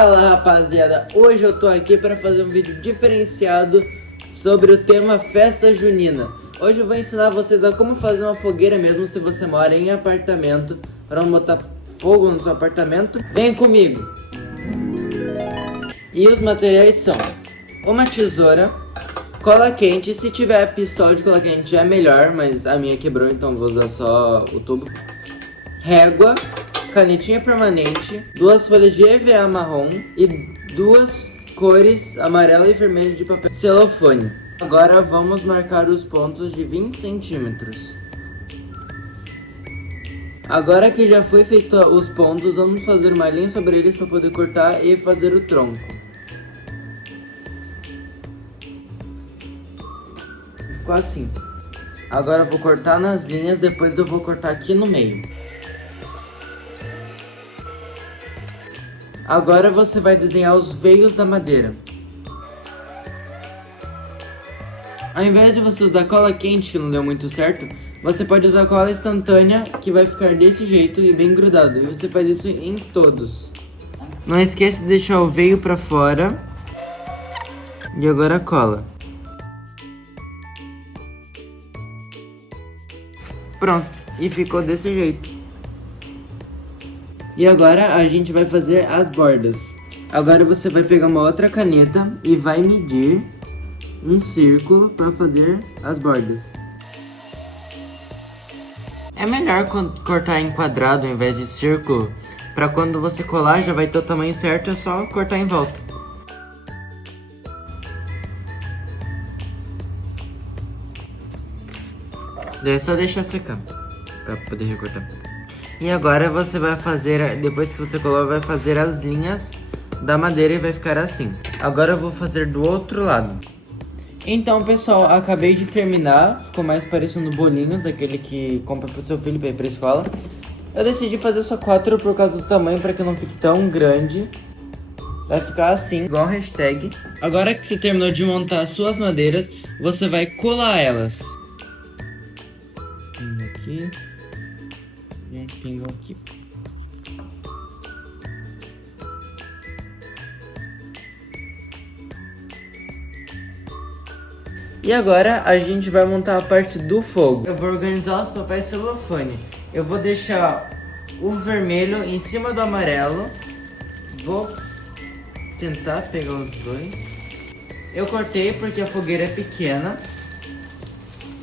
Fala rapaziada, hoje eu tô aqui para fazer um vídeo diferenciado sobre o tema festa junina. Hoje eu vou ensinar vocês a como fazer uma fogueira mesmo se você mora em apartamento, para não botar fogo no seu apartamento. Vem comigo! E os materiais são uma tesoura, cola quente, se tiver pistola de cola quente é melhor, mas a minha quebrou então vou usar só o tubo. Régua, canetinha permanente, 2 folhas de EVA marrom e 2 cores amarela e vermelho de papel celofane. Agora vamos marcar os pontos de 20 centímetros. Agora que já foi feito os pontos, vamos fazer uma linha sobre eles para poder cortar e fazer o tronco. Ficou assim. Agora eu vou cortar nas linhas, depois eu vou cortar aqui no meio. Agora você vai desenhar os veios da madeira. Ao invés de você usar cola quente, que não deu muito certo, você pode usar cola instantânea, que vai ficar desse jeito e bem grudado. E você faz isso em todos. Não esqueça de deixar o veio pra fora. E agora cola. Pronto, e ficou desse jeito. E agora a gente vai fazer as bordas. Agora você vai pegar uma outra caneta e vai medir um círculo para fazer as bordas. É melhor cortar em quadrado ao invés de círculo, para quando você colar já vai ter o tamanho certo, é só cortar em volta. Daí é só deixar secar para poder recortar. E agora você vai fazer, depois que você colar, vai fazer as linhas da madeira e vai ficar assim. Agora eu vou fazer do outro lado. Então pessoal, acabei de terminar, ficou mais parecendo bolinhos, aquele que compra pro seu filho pra ir pra escola. Eu decidi fazer só 4 por causa do tamanho, para que não fique tão grande. Vai ficar assim, igual a hashtag. Agora que você terminou de montar as suas madeiras, você vai colar elas. Aqui. E um pingo aqui. E agora a gente vai montar a parte do fogo. Eu vou organizar os papéis celofane. Eu vou deixar o vermelho em cima do amarelo. Vou tentar pegar os dois. Eu cortei porque a fogueira é pequena.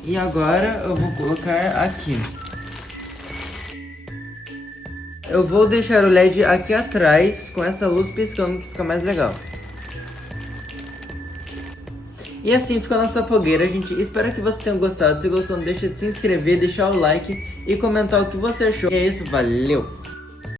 E agora eu vou colocar aqui. Eu vou deixar o LED aqui atrás, com essa luz piscando, que fica mais legal. E assim fica a nossa fogueira, gente. Espero que você tenha gostado. Se gostou, não deixa de se inscrever, deixar o like e comentar o que você achou. E é isso, valeu!